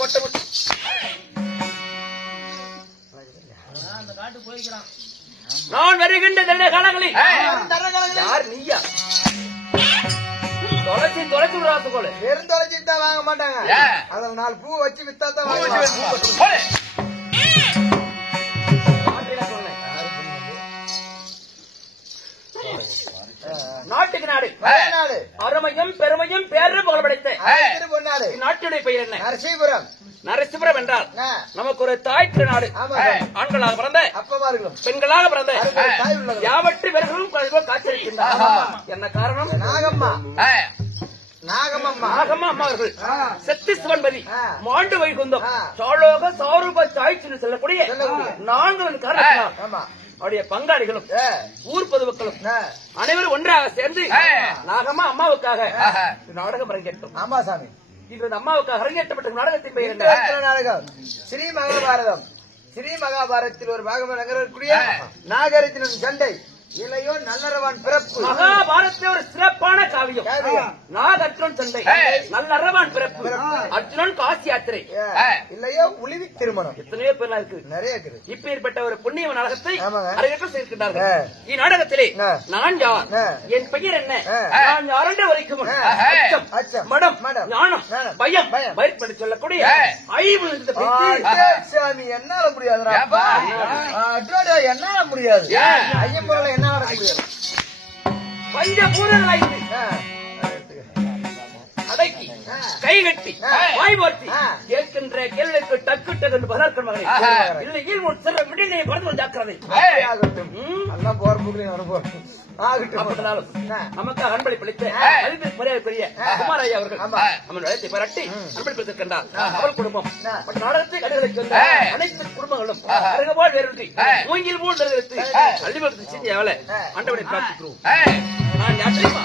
கொட்டடா கொட்ட நான் வருகின்ற காலங்களில் யார் நீயா தொலைச்சி தொலைச்சி விடாத்துக்கோள் வெறும் தொலைச்சிட்டா வாங்க மாட்டாங்க. அதில் 4 பூ வச்சு வித்தாதான் வாங்க. நாட்டுக்கு நாடு நாடு அருமையும் பெருமையும் பேரு புகழ் படைத்த பொன்னாடு. நாட்டுடைய பெயர் என்ன? நரசீபுரம். நரசிபுரம் என்றால் நமக்கு ஒரு தாய் திருநாடு. ஆண்களாக பிறந்த அப்பவார்களும் பெண்களாக பிறந்த தாய் உள்ளது. யாவற்று பேர்களும் காட்சியளிக்கின்றார். என்ன காரணம்? நாகம்மா நாகம்மா நாகம்மா அம்மா அவர்கள் சக்தி சிவன்பதி மாண்டு வைகுந்தம் சாலோக சாரூப சாய்ச்சி செல்லக்கூடிய 4 காரணத்தினால் அவருடைய பங்காளிகளும் ஊர் பொதுமக்களும் அனைவரும் ஒன்றாக சேர்ந்து நாகம்மா அம்மாவுக்காக நாடகம் அரங்கேற்றோம். ஆமா சாமி. இன்று அம்மாவுக்காக அரங்கேற்றப்பட்ட நாடகத்தின் பெயர் என்ன? நாடகம் ஸ்ரீ மகாபாரதம். ஸ்ரீ மகாபாரதத்தில் ஒரு பாகம் நகரக்கூடிய நாகரிகத்தின் சண்டை இளையோ நல்லறவான் பிறப்பு. மகாபாரதத்தில் ஒரு சிறப்பான காவியம். நாக அர்ஜுனன் சண்டை, நல்லறவான் பிறப்பு, அர்ஜுனன் காசி யாத்திரை, இல்லையோ உளிவி திருமணம். எத்தனையோ பேர்லாம் இருக்கு, நிறைய இருக்குது. இப்பேற்பட்ட ஒரு புண்ணிய நாடகத்தை அரங்கேற்றம் செய்திருக்கிறார்கள். இந்நாடகத்திலே நான் யார், என் பெயர் என்ன, நான் யாரென்ற வரைக்கும் அச்சம், மடம், ஞானம், பயம் பயிர்ப்படி சொல்லக்கூடிய 5 சாமி என்னால முடியாது. என்னால முடியாது. ஐயம் போல என்ன நடக்க முடியாது. பஞ்சபூதங்கள் 5 அடக்கி கை கட்டி வாய் போர்த்தி கேட்கின்ற கேள்விக்கு டக்கு டக்கு பதற்க மகனே இல்லையில் ஒரு சில விடினை பறந்து ஜாக்கிரதை. நமக்காக அன்பளிப்பளித்த பெரிய குமாரையா அவர்கள் அவன் வளர்ச்சி பாராட்டி அன்பளிப்பிருக்கின்றார். அவள் குடும்பம் நாடகத்தை கடைகளுக்கு வந்த அனைத்து குடும்பங்களும் அருகபால் வேறுன்றி மூங்கில் மூன்று அள்ளிபடுத்தி செஞ்சு அவளை ஆண்டவனை பிரார்த்திக்கிறோம். நான் யார் தெரியுமா?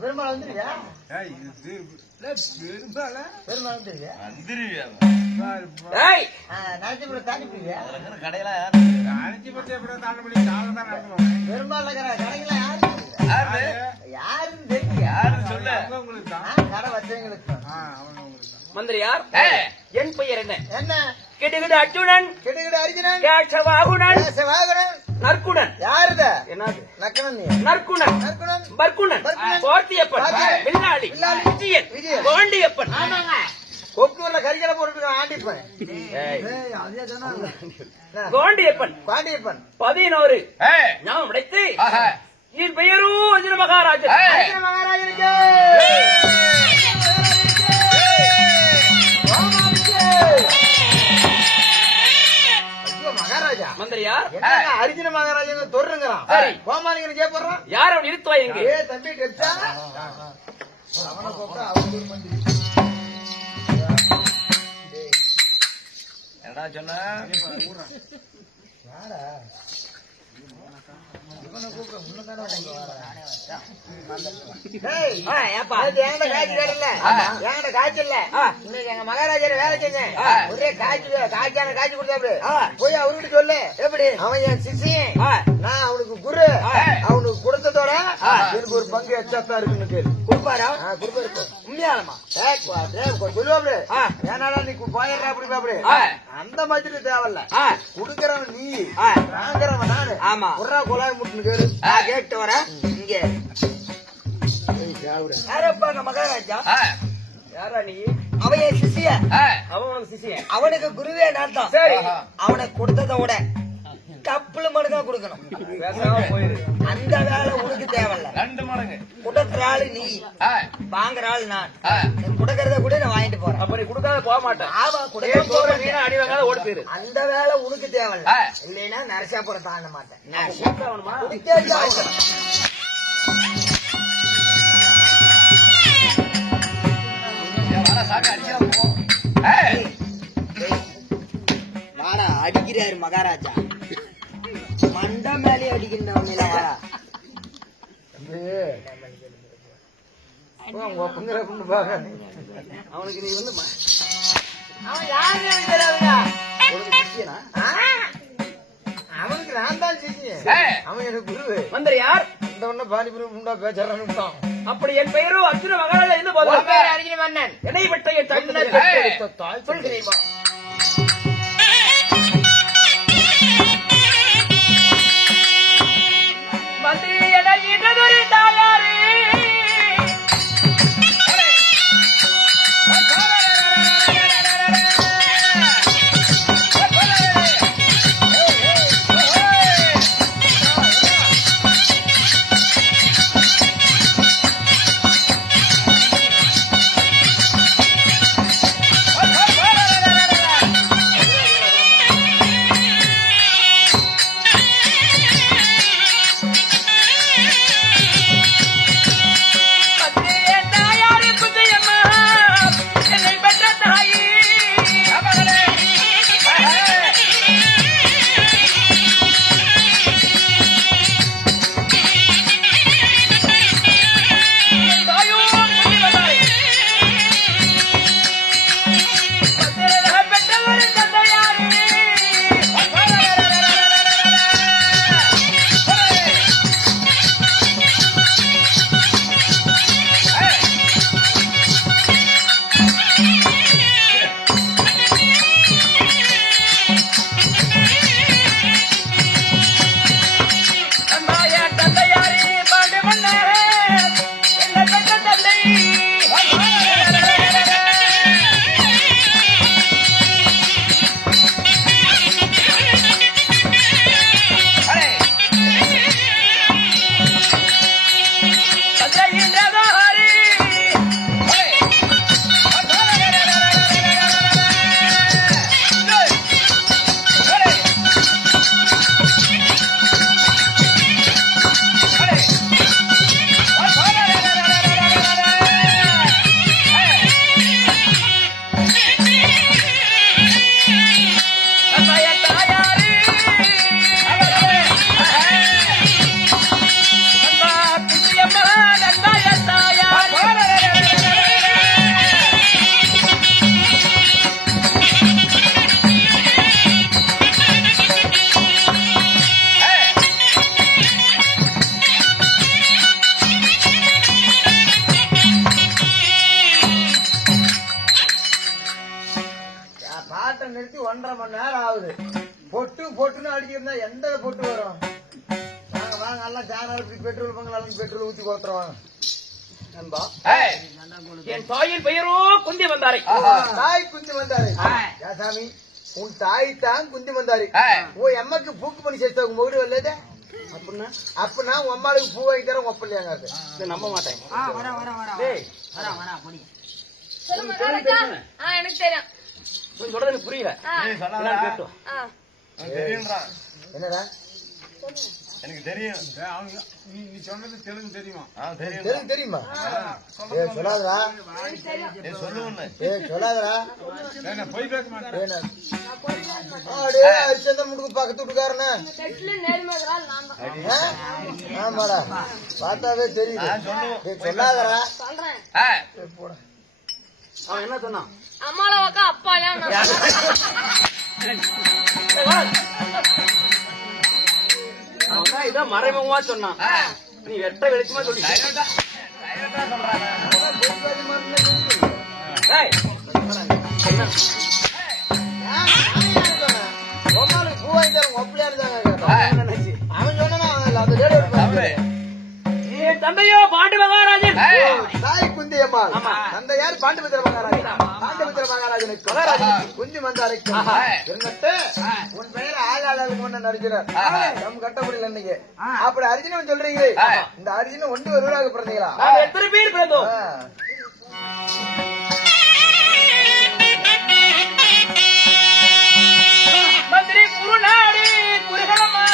பெருமாள் வந்துருவியா? தாண்டி போய்யா? பெருமாள் யாருன்னு தெரியும். கடை வச்சவங்களுக்கு. மந்திரியார் என் பெயர் என்ன? என்ன? கிடுகிடு அர்ஜுனன், கிடுகிடு அர்ஜுனன், கேசவாகுணன், நற்குணன். யாருத? என்னது? நக்கணன். நற்குணன், நற்குணன், பர்க்குணன், போர்த்தியப்பன், வில்லாளி, விஜயன், பாண்டியப்பன். கொக்கூர்ல கரிகளை போட்டு ஆண்டிப்பன். பாண்டியப்பன், பாண்டியப்பன் 11 ஞாபகம் அடைத்து என் பெயரோ அர்ஜுன மகாராஜன். அர்ஜுன மகாராஜனுக்கு மகாராஜா. மந்திரியார் அர்ஜுன மகாராஜன் தொடுங்கிறான். கோமாளிங்க கேட்பறான். யார் அவன் இருத்துவா எங்க? தம்பி டெப்சா அவனை போட்டா அவன் மந்திரி என்னடா சொன்ன? யாரா எங்க மகாராஜா வேலை செஞ்சேன் ஒரே காய்ச்சான காய்ச்சி கொடுத்தாரு போய் அவர்கிட்ட சொல்லு எப்படி அவன் என் சிசியன் நான் அவனுக்கு குரு அவனுக்கு கொடுத்ததோட எனக்கு ஒரு பங்கு எச்சாத்தான் இருக்குன்னு கேள்வி கொடுப்பாரா கொடுப்பா இருக்கும் உண்மையாலமா சொல்லுவாப்டு ஏன்னாடா நீ போயிடுற அப்படி பாப்படு அந்த மாதிரி தேவையில்ல குடுக்கறவன் நீ வாங்குறவன் நானு ஆமா ஒரு கொலாய் முட்டுன்னு கேளு கேட்டு வர இங்க யாரப்பா மகாராஜா யாரா நீ அவன் என் சிசிய அவன் சிசிய அவனுக்கு குருவே நான் தான் சரி அவனை கொடுத்ததோட கப்பல் மடங்கா கொடுக்கணும் அந்த வேலை உனக்கு தேவையில்ல 2 மடங்கு கொடுக்குற ஆளு நீ வாங்குற ஆள் நான் கொடுக்கறத கூட நான் வாங்கிட்டு போறேன் அப்ப நீ கொடுக்காத போக மாட்டேன் ஆமா கொடுக்க அடி வாங்காத ஓடி போயிரு அந்த வேலை உனக்கு தேவையில்ல இல்லைன்னா நரசாபுரம் தாண்ட மாட்டேன் அடிக்கிறாரு மகாராஜா மண்ட மேலே அடிக்கின்ற அவனுக்கு நீ வந்து அவன் யாரு அவனுக்கு நான் தான் அவன் எனக்கு குரு வந்த யார் அந்த ஒண்ணு பானிபுரி முண்டா பேச்சாரான்னு அப்படி என் பெயரோ அர்ஜுன மகாராஜா என்று போதும் அர்ஜுன மன்னன் என்னை விட்ட என் தாய் சொல்கிறேன் நிறுத்தி 1.5 மணி நேரம் ஆகுது. பொட்டுன்னு அடிச்சிருந்தா எந்த பொட்டு வரும்? வாங்க வாங்க எல்லாம் சேனல் பெட்ரோல் பங்களால பெட்ரோல் ஊத்தி கொடுத்துருவாங்க. என் தாயின் பெயரோ குந்தி வந்தாரை. தாய் குந்தி வந்தாரு. சாமி உன் தாய் தான் குந்தி வந்தாரு. ஓ எம்மக்கு பூக்கு பண்ணி சேர்த்து மொழி வரல அப்படின்னா உன் அம்மாளுக்கு பூ வாங்கி தர ஒப்பலையாங்க. நம்ப மாட்டேன். எனக்கு தெரியும் சொல்றது புரியல. என்னடா எனக்கு தெரியும். நீ சொன்னது தெலுங்கு தெரியுமா? தெரியும். தெரியுமா? சொல்லாதடா. சொல்லுங்க. சொல்லாதடா. போய் பேச மாட்டேன். ஹரிச்சந்திரன் முடுக்கு பக்கத்து வீட்டுக்காரன. ஆமாடா, பார்த்தாவே தெரியுது. சொல்லாதடா. அவன் என்ன சொன்னான்? அம்மாவாக்கா அப்பாயா அவன் இதான் மறைமுகமா சொன்னான். நீ வெட்ட வெளிச்சமா சொல்லி பூ வாங்கி தர ஒப்பிளையா இருந்தாங்க. அவன் சொன்னா அந்த ரேடியோ என் தந்தையோ பாண்டு மகாராஜன் தாய் குந்தி அம்மா. அந்த யார் பாண்டுபத்திர மகாராஜன். பாண்டுபத்திர மகாராஜனுக்கு மகாராஜனுக்கு குந்தி மந்தாரைக்கு இருந்துட்டு உன் பெயர் ஆளாளுக்கு முன்ன நடிக்கிறார். நம்ம கட்ட முடியல இன்னைக்கு. அப்படி அர்ஜுனன் சொல்றீங்களே, இந்த அர்ஜுனன் ஒன்று ஒருவராக பிறந்தீங்களா? எத்தனை பேர் பிறந்தோம்? மந்திரி குருநாடு குருகலமாக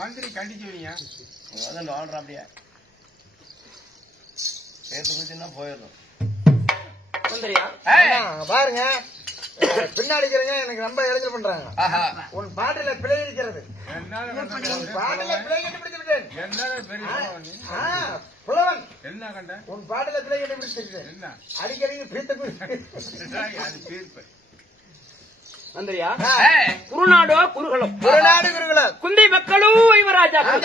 மந்திரி கண்டிச்சுவீங்க. அப்படியே சேர்த்து குதிச்சுன்னா போயிடணும். பாருங்க, பின்னாடி எனக்கு ரொம்ப இடைஞ்சல் பண்றாங்க. உன் பாட்டுல பிழை இருக்கிறது. பாட்டுல பிழை கண்டுபிடித்து விட்டேன். புலவன் என்ன கண்ட? உன் பாட்டுல பிழை கண்டுபிடிச்சிருக்கேன். என்ன அடிக்கடி பீத்த அது தீர்ப்பு மந்திரியா? குருநாடோ குருகுலம், குருநாடு குருகுலம், குந்தி மக்களும் வைவராஜாக்கள்,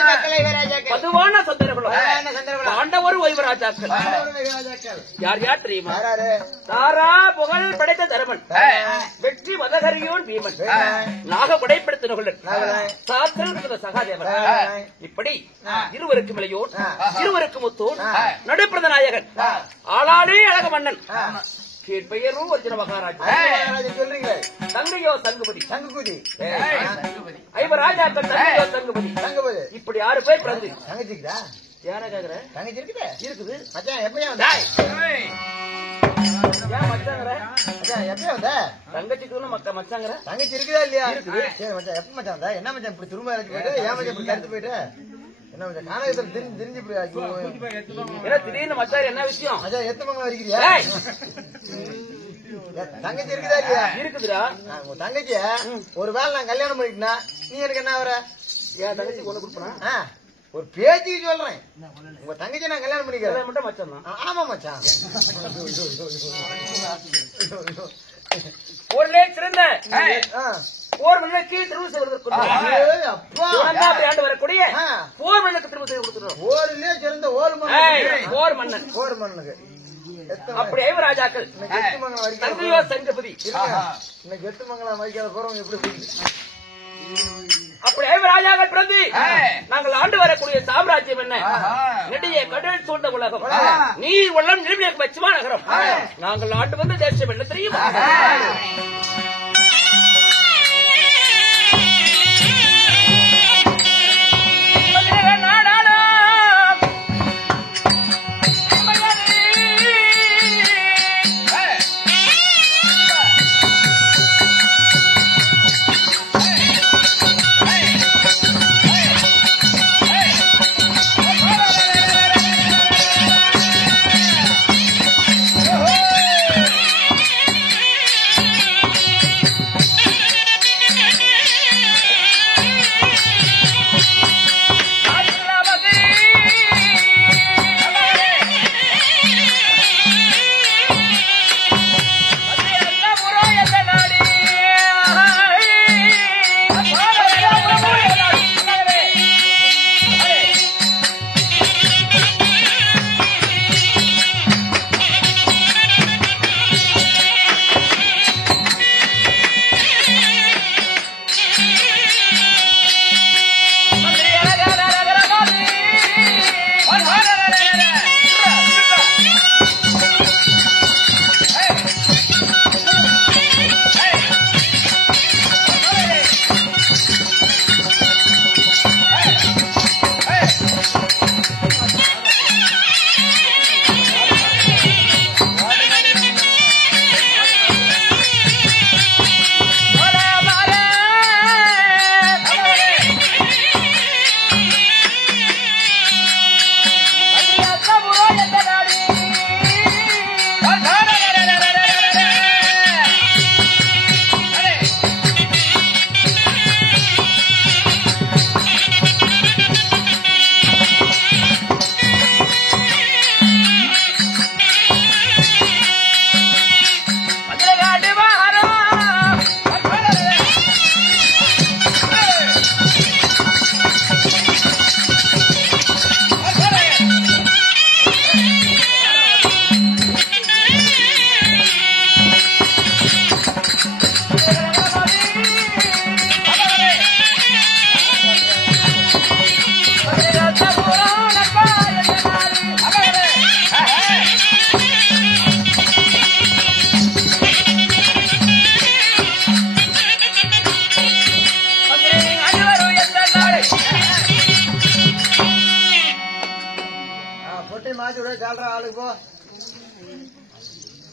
பதுவான சந்திரகுலம், பாண்டவர் வைவராஜாக்கள். யார் யார் தெரியுமா? தாரா புகழ் படைத்த தருமன், வெற்றி வதகரியோன் பீமன், நாக படைப்படுத்த நுகலன், சாத்திர சகாதேவன். இப்படி இருவருக்கு இளையோன், இருவருக்கு முத்தோன், நடுப்பிரத நாயகன், ஆளாளே அழக மன்னன், கீழ்பெயரும் ஒரிஜின மகாராஜா. சொல்றீங்களே, தங்கையோ தங்குபதி, தங்குபதி, ஐவராஜாக்கள், தங்கையோ தங்குபதி. தங்குபதி இப்படி 6 பேர் பிறந்து. தங்கச்சிக்குதா? யாரா கேக்குற? தங்கச்சி இருக்குதா? இருக்குது. மச்சான் எப்பயா வந்த? ஏன் மச்சாங்கற? மச்சான் எப்பயா வந்த? தங்கச்சிக்கு மச்சாங்கற? தங்கச்சி இருக்குதா இல்லையா? இருக்குது. சரி மச்சான், எப்ப மச்சான் வந்த? என்ன மச்சான் இப்படி திரும்ப இறக்கி போயிட்டு, ஏன் மச்சான் இப்படி கருத்து போயிட்டு? என்ன மச்சான் காணகத்தில் திரிஞ்சு இப்படி ஏன்னா திடீர்னு மச்சாரு என்ன விஷயம்? மச்சான் எத்தனை மங்கலம் வரைக்கிறியா? ஏய், தங்கச்சி இருக்குதா இல்லையா? இருக்குதுடா. உன் தங்கச்சிய ஒரு வேளை நான் கல்யாணம் பண்ணிட்டேன்னா நீ எனக்கு என்ன வர? என் தங்கச்சி ஒண்ணு கொடுப்பா. ஒரு பேச்சுக்கு சொல்றேன். உங்க தங்கச்சி நான் கல்யாணம் பண்ணிக்கிறேன். மட்டும் மச்சான் தான். ஆமா மச்சான். போரிலே சிறந்த போர் மன்னனுக்கு திரும்ப செய்வதற்கு அப்பா ஆண்டு வரக்கூடிய போர் மன்னனுக்கு திரும்ப செய்து கொடுத்துருவோம். போரிலே சிறந்த போர் மன்னன். போர் மன்னனுக்கு அப்படி ஐவராஜாக்கள் தங்கையோ சங்கபதி இன்னைக்கு எட்டுமங்கலம் வைக்காத போறவங்க எப்படி அப்படி ஐவராஜாக்கள் பிறந்து நாங்கள் ஆண்டு வரக்கூடிய சாம்ராஜ்யம் என்ன? நெடிய கடல் சூழ்ந்த உலகம், நீர் உள்ளம் நிலைமையாக வச்சுமா நகரம். நாங்கள் ஆண்டு வந்த தேசம் என்ன தெரியுமா?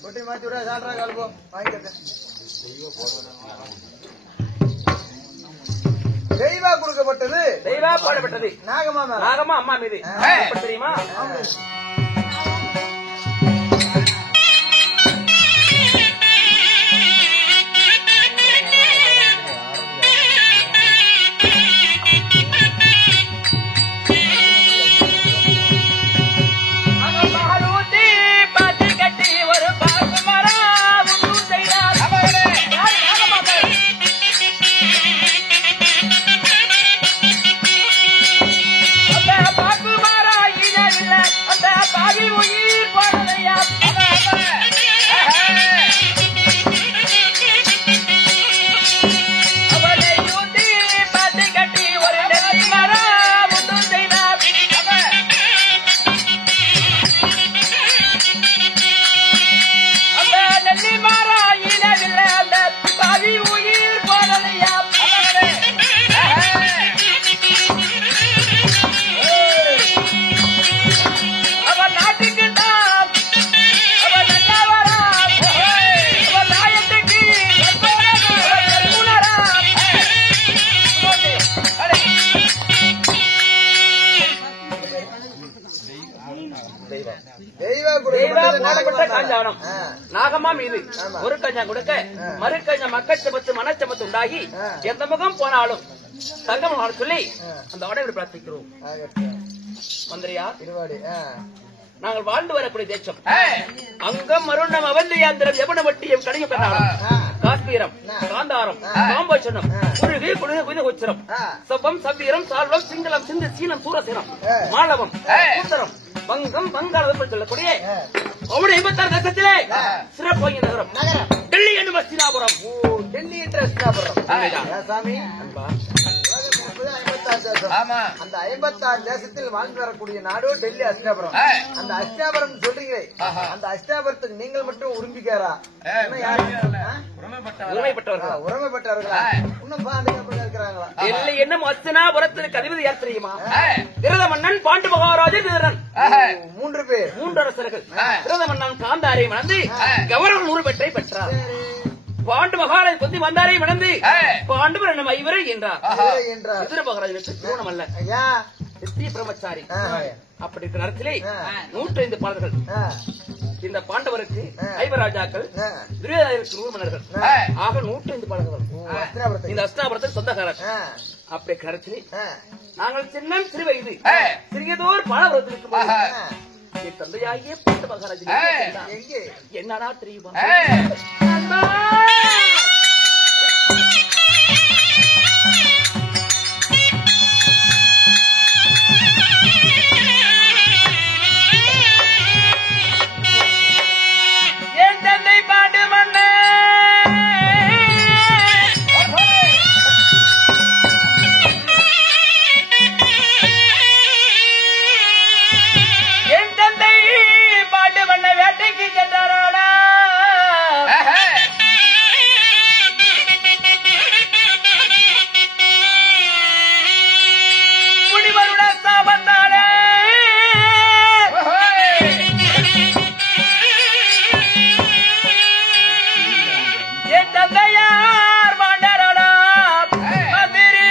பொட்டி மாத்தி விட சால்ரா கால் போ வாங்கிக்க. தெய்வா கொடுக்கப்பட்டது, தெய்வா பாடப்பட்டது நாகமா மேல, நாகமா அம்மா மீது தெரியுமா? அந்த சஞ்சானம் நாகம்மா மீது ஒரு கஞ்சம் கொடுக்க மறு கஞ்சம் மக்கச்சமத்து மனச்சமத்து உண்டாகி எந்த முகம் போனாலும் தங்கம் சொல்லி அந்த உடம்பை பிரார்த்திக்கிறோம். மந்திரியா நாங்கள் வாழ்ந்து வரக்கூடிய தேசம் அங்கம் மருணம் அவந்தியாந்திரம் யமுனவட்டியம் கடிக பெறாரம் காஷ்மீரம் காந்தாரம் காம்போச்சனம் குருவி குழுகு குதிகுச்சரம் சப்பம் சவ்வீரம் சால்வம் சிங்களம் சிந்து சீனம் சூரசீனம் மாளவம் உத்தரம் வங்கம் வங்காளம் சொல்லக்கூடிய அவருடைய 56 தேசத்திலே சிறப்பு வாய்ந்த நகரம் டெல்லி என்று மஸ்தினாபுரம். டெல்லி என்ற அஸ்தினாபுரம் சாமி அந்த 56 தேசத்தில் வாழ்ந்து வரக்கூடிய நாடு டெல்லி அஸ்தினாபுரம். அந்த அஸ்தினாபுரம் சொல்றீங்களே அந்த அஸ்தினாபுரத்துக்கு நீங்கள் மட்டும் உரிமைக்காரா? உரிமைப்பட்டவர்களா? இன்னும் பாதுகாப்பு இருக்கிறாங்களா? டெல்லி என்னும் அஸ்தினாபுரத்திற்கு அதிபதி யார் தெரியுமா? விரத மன்னன் பாண்டு மகாராஜன் வீரன். 3 பேர் 3 அரசர்கள். விரத மன்னன் காந்தாரை மணந்து கவர்னர் 100 பெற்றை பெற்றார். பாண்டு மகாராஜ் கொந்தி வந்தாரை மணந்து பாண்டுவர் நம்ம ஐவரை என்றார். விதுர மகாராஜனுக்கு திருமணம் அல்ல, நித்திய பிரம்மச்சாரி. அப்படி இருக்கிற நேரத்திலே 105 பாடல்கள். இந்த பாண்டவருக்கு 5 ராஜாக்கள், துரியோதனருக்கு 100 மன்னர்கள், ஆக 105 பாடல்கள். இந்த அஸ்தினாபுரத்தில் சொந்தக்காரர். அப்படி கரத்திலே நாங்கள் சின்னம் சிறு வயது சிறியதோர் பாடபுரத்தில் இருக்கும் என் தந்தையாகிய பாண்டு மகாராஜன் எங்கே என்னடா தெரியுமா? என் தந்தை பாண்டு மன்னன் வேட்டைக்கு சென்றாரோடா. முனிவருட சாபத்தாலே என் தந்தையார் மாண்டாரோடா மந்திரி.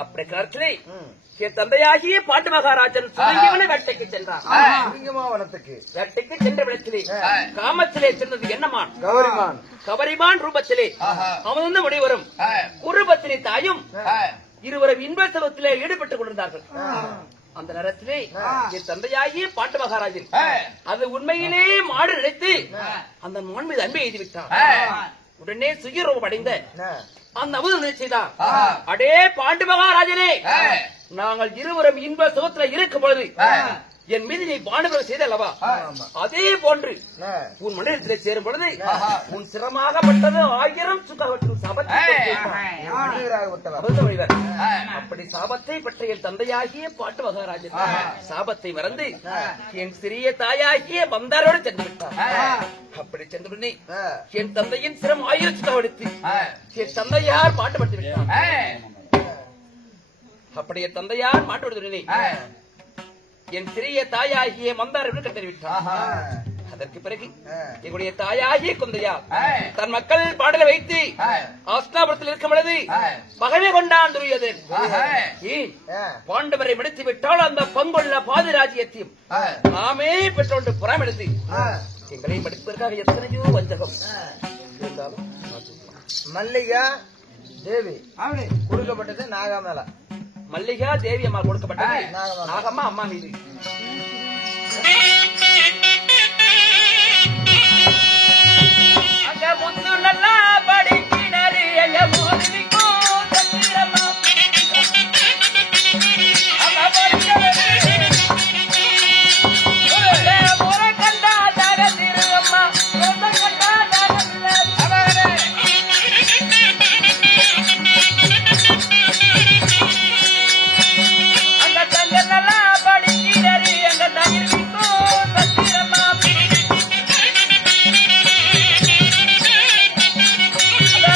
அப்படி காலத்திலே என் தந்தையாகிய பாண்டு மகாராஜன் சுருங்கிவன வேட்டைக்கு சென்றார். சிங்கமாவனத்துக்கு வேட்டைக்கு சென்ற விடத்திலே காமத்திலே சென்றது என்னமான் கௌரிமான் கவரிமான் ரூபத்திலே அமர்ந்து முனிவரும் குருபத்தினி தாயும் இருவரும் இன்ப செல்வத்திலே ஈடுபட்டுக் கொண்டிருந்தார்கள். அந்த நேரத்திலே என் தந்தையாகிய பாண்டு மகாராஜன் அது உண்மையிலே மாடு நினைத்து அந்த மான் மீது அன்பை எய்துவிட்டார். உடனே சுயரூபம் அடைந்த அந்த அமுதனை செய்தார். அடே பாண்டு மகாராஜனே, நாங்கள் இருவரும் இன்ப சுகத்துல இருக்கும் பொழுது என் மீது நீ பாண்டுகள் செய்தல்லவா, அதே போன்று உன் மனிதத்திலே சேரும் பொழுது உன் சிரமாகப்பட்டது 1000 சுகவற்றும் சாபத்தை அப்படி சாபத்தை பற்றி என் தந்தையாகிய பாட்டு மகாராஜன் சாபத்தை மறந்து என் சிறிய தாயாகிய மந்தாரோடு சென்று விட்டார். அப்படி சென்றுடனே என் தந்தையின் சிரம் 1000 சுகவடுத்து என் தந்தையார் மாட்டுப்படுத்தி விட்டார். அப்படி என் தந்தையார் மாட்டுப்படுத்தி என் சிறிய தாயாகிய மந்தாரம் கட்டறிவிட்டார். அதற்கு பிறகு எங்களுடைய தாயாகிய குந்தையா தன் மக்கள் பாடலை வைத்து ஆஸ்தாபுரத்தில் இருக்கும் பொழுது பகவை கொண்டான் துரியதன். பாண்டவரை முடித்து விட்டால் அந்த பங்குள்ள பாதிராஜ்யத்தையும் நாமே பெற்றோண்டு புறமெடுத்து எங்களை படிப்பதற்காக எத்தனையோ வஞ்சகம் இருந்தாலும் மல்லிகா தேவி கொடுக்கப்பட்டது நாகா மேல. மல்லிகா தேவி அம்மா கொடுக்கப்பட்டது நாகம்மா அம்மா மீது. அங்க முத்து நல்லா படிக்கினாரு எங்க மோதினிக்கும் தந்திரமா அங்க படிக்கிறேன் முறை கண்டா தாக திருவம்மா முறை கண்டா தாக நல்லா படிக்கிறாரு எங்க தயிர்க்கும் தந்திரமா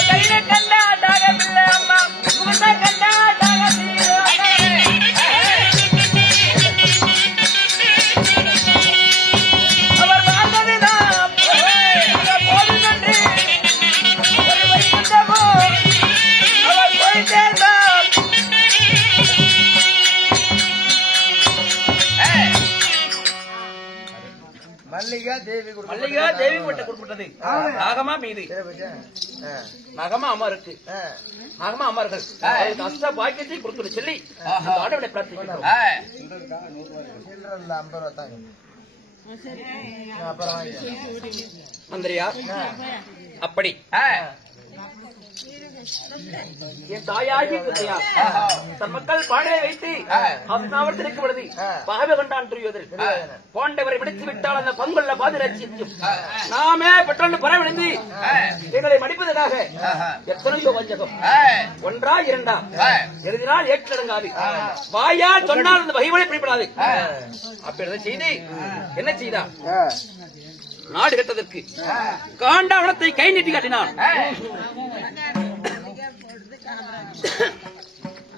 கையில கண்டா தாகமில்ல அம்மா முகத்தை கண்டா அவர் வாழ்ந்ததுதான் போது நன்றி அவர் போய் சேர்ந்தார். மல்லிகா தேவி மல்லிகா தேவி கொடுக்கப்பட்டது நாகமா மீது. நாகமா அம்மா இருக்கு. நாகமா அம்மார்கள் அஷ்ட பாக்கியத்தை கொடுத்து சொல்லி ஆண்டவனை பிரார்த்திக்கிறோம். 50 ரூபா தாங்க. அப்புறம் மந்திரியா அப்படி என் தாயாகி தன் மக்கள் பாடலை வைத்து அவர்கள் இருக்கும் பொழுது பகவை கொண்டான் துரியோதன் பாண்டவரை பிடித்து விட்டால் அந்த பங்குள்ள பாதிராட்சியும் நாமே பெற்றோண்டு பரவடைந்து எங்களை மடிப்பதற்காக எத்தனையோ வஞ்சகம். ஒன்றா இரண்டா எழுதினால் ஏற்றடங்காது, வாயால் சொன்னால் அந்த வகைகளை பிடிப்படாது. அப்படி செய்து என்ன செய்தா நாடு கட்டதற்கு காண்டாவனத்தை கை நீட்டி காட்டினான்.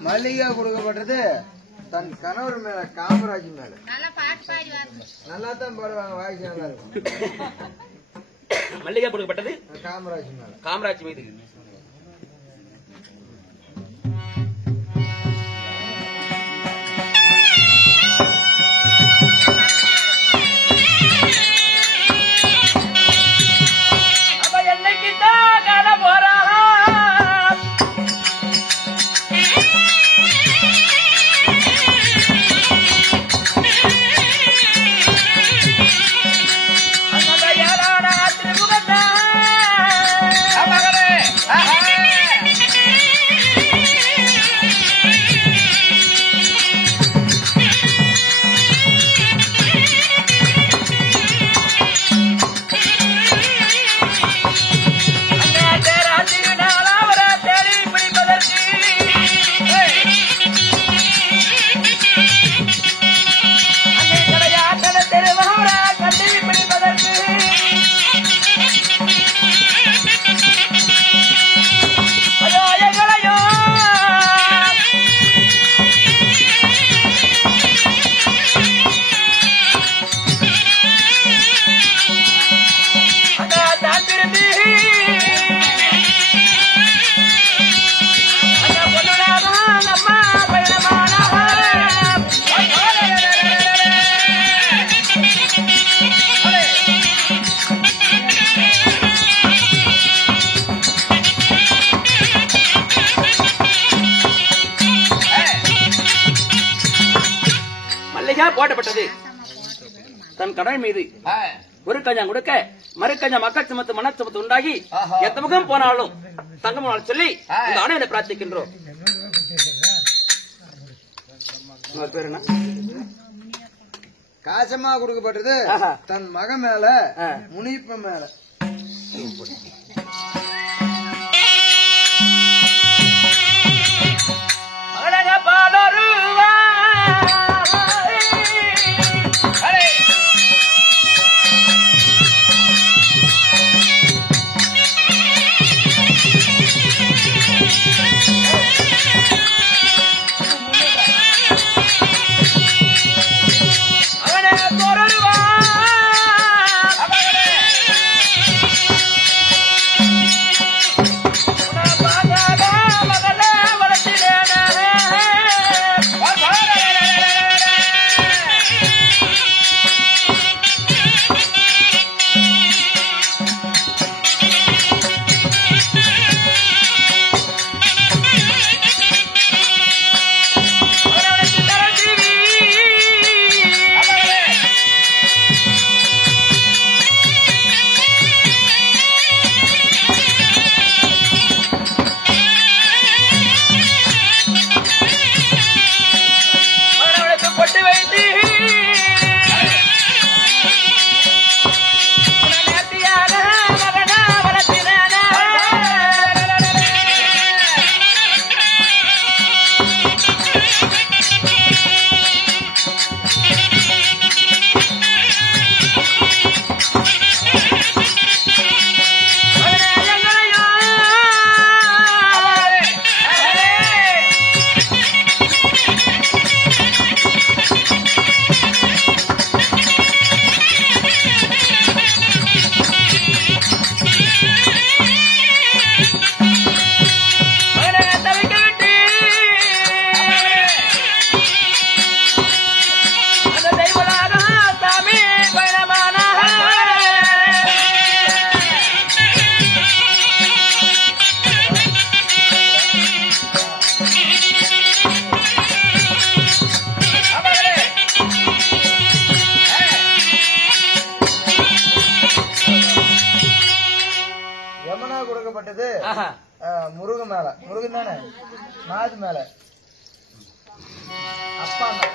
மல்லிகா கொடுக்கப்பட்டது தன் கணவர் மேல காமராஜ் மேல. நல்லா தான் பாடுவாங்க, வாய்ஸ் நல்லா இருக்கும். மல்லிகா கொடுக்கப்பட்டது காமராஜ் மேல. காமராஜ் மீது. மாளிகை போடப்பட்டது. தன் கடமை மீது ஒரு கஞ்சம் கொடுக்க மறு கஞ்சம் மக்கள் சுமத்து மன சுமத்து உண்டாகி எத்த முகம் போனாலும் தங்கமான சொல்லி இந்த ஆணையை பிரார்த்திக்கின்றோம். பேர் என்ன? காசமா கொடுக்கப்பட்டது தன் மகன் மேல முனிப்பு மேல. முருகன் மேல, முருகன் தானே மாது மேல, அப்பா மேல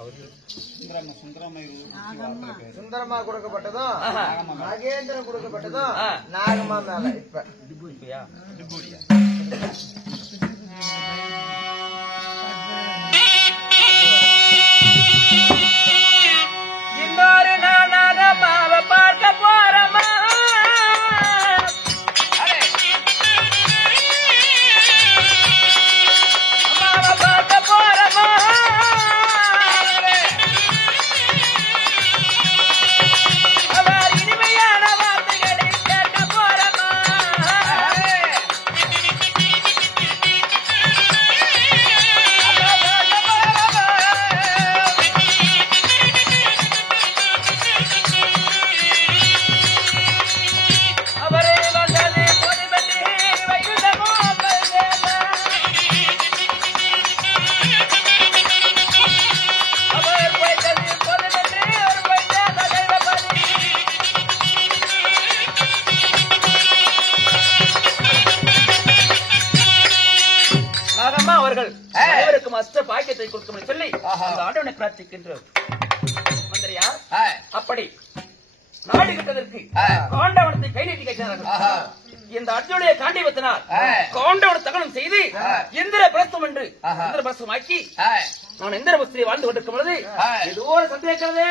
அவருக்கு சுந்தரமா கொடுக்கப்பட்டதும் நாகேந்திரன் கொடுக்கப்பட்டதும் நாகமா மேல. இப்ப இன்னொரு நாகமாவ பார்க்க போறமா பார்க்க போறமா அவர்கள் அனைவருக்கும் அஷ்ட பாக்கியத்தை கொடுக்கும் சொல்லி அந்த ஆண்டவனை பிரார்த்திக்கின்றோம். மந்திரியா அப்படி நாடு கிட்டதற்கு காண்டவனத்தை கை நீட்டி கேட்டார்கள். இந்த அர்ஜுனுடைய காண்டிபத்தினால் காண்டவன தகனம் செய்து இந்திர பிரஸ்தம் என்று இந்திர பிரஸ்தம் ஆக்கி நான் இந்திர பிரஸ்தியை வாழ்ந்து கொண்டிருக்கும் பொழுது ஏதோ ஒரு சந்தேகிறது.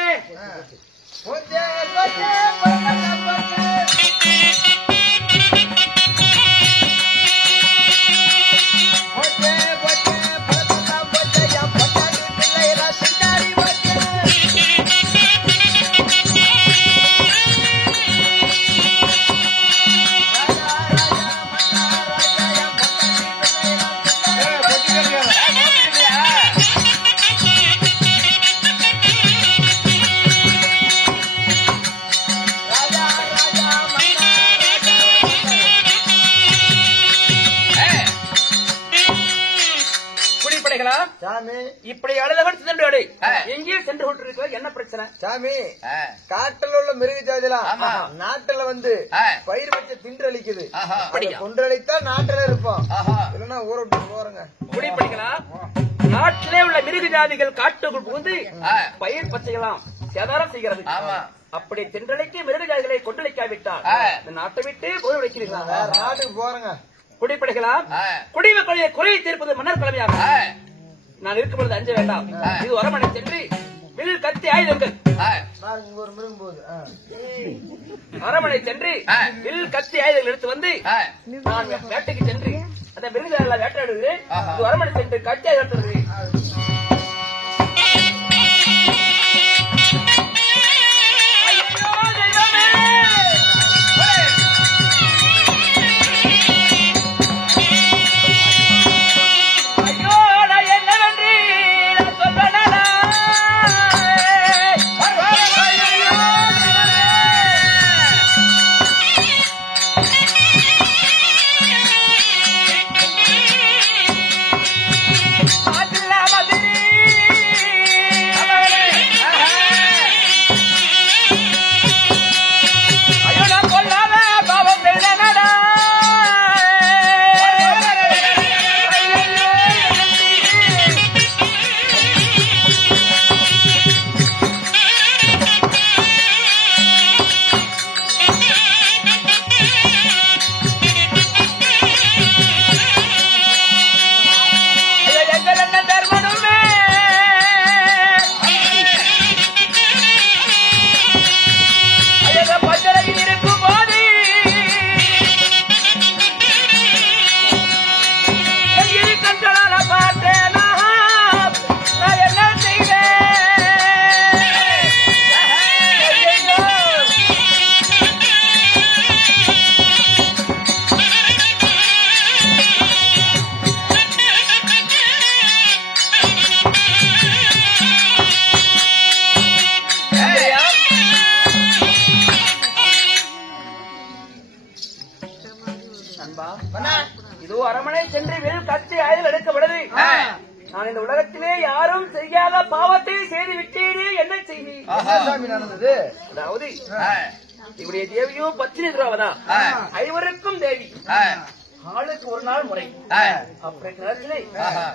இப்படி அழுதவன் சென்று எங்கே சென்று கொண்டிருக்கிற என்ன பிரச்சனை சாமி? காட்டில் உள்ள மிருக ஜாதிலாம் நாட்டுல வந்து பயிர் வச்சு தின்றளிக்குது. கொன்றளித்தா நாட்டில இருப்போம், இல்லன்னா ஊரை விட்டு போறங்க. குடி படிக்கலாம். நாட்டிலே உள்ள மிருக ஜாதிகள் காட்டுக்குள் புகுந்து பயிர் பச்சைகளாம் சேதாரம் செய்கிறது. அப்படி தின்றளிக்கு மிருக ஜாதிகளை கொன்றளிக்காவிட்டால் நாட்டை விட்டு போய் வைக்கிறீங்களா? நாட்டுக்கு போறங்க. குடிப்படைகளாம். குடிமக்களுடைய குறையை தீர்ப்பது மன்னர் கடமையாகும். நான் இருக்கும் பொழுது அஞ்ச வேண்டாம். இது அரமனை சென்று வில் கத்தி ஆயுதங்கள் ஒரு மிருகம் போகுது. அரமனை சென்று வில் கத்தி ஆயுதங்கள் எடுத்து வந்து நான் வேட்டைக்கு சென்று அந்த மிருகங்கள் வேட்டையாடுகிறேன். இது அரமனை சென்று கத்தி ஆயுதம் எடுத்து இதோ அரமனை சென்று வில் கத்தி ஆயுதம் எடுக்கப்படுது. நான் இந்த உலகத்திலே யாரும் செய்யாத பாவத்தை செய்து விட்டேனே, என்ன செய்தி நடந்தது? அதாவது இவருடைய தேவியும் பத்தினி துரோவதா, ஐவருக்கும் தேவி, ஆளுக்கு ஒரு நாள் முறை. அப்படி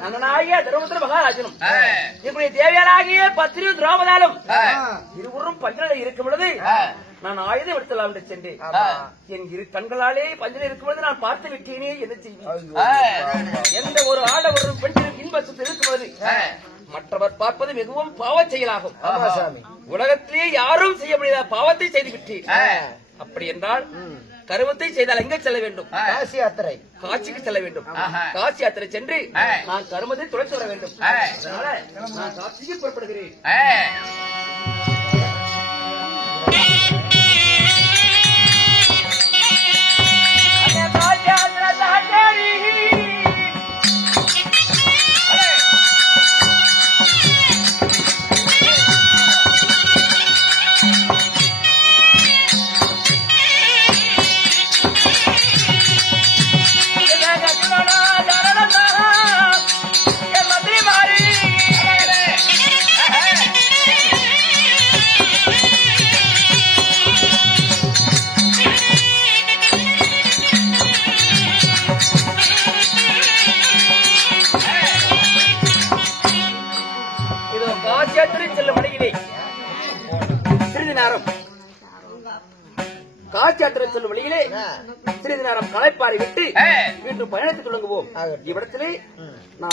நன்னனாகிய தர்மபுத்திர மகாராஜனும் இவருடைய தேவியராகிய பத்தினி துரோவதாலும் இருவரும் பஞ்சனை இருக்கும் பொழுது நான் ஆயுதம் எடுத்தலாம் என்று சென்றேன். என் இரு கண்களாலே பஞ்சனை இருக்கும் பொழுது நான் பார்த்து விட்டேனே, என்ன செய்வேன்? எந்த ஒரு ஆடவரும் பெண்களும் இன்பத்தில் இருக்கும்போது மற்றவர் பார்ப்பது மிகவும் பாவ செயலாகும். உலகத்திலே யாரும் செய்ய முடியாத பாவத்தை செய்து விட்டேன். அப்படி என்றால் கருவத்தை செய்தால் எங்க செல்ல வேண்டும்? காசி யாத்திரை. காட்சிக்கு செல்ல வேண்டும். காசி யாத்திரை சென்று நான் கருமத்தை துளைத்து வர வேண்டும். அதனால நான் காட்சிக்கு புறப்படுகிறேன். நேரம் காட்சியாற்ற செல்லும் வழியிலே சிறிது நேரம் களைப்பாறை விட்டு வீட்டு பயணத்தை தொடங்குவோம். இவ்விடத்திலே நான்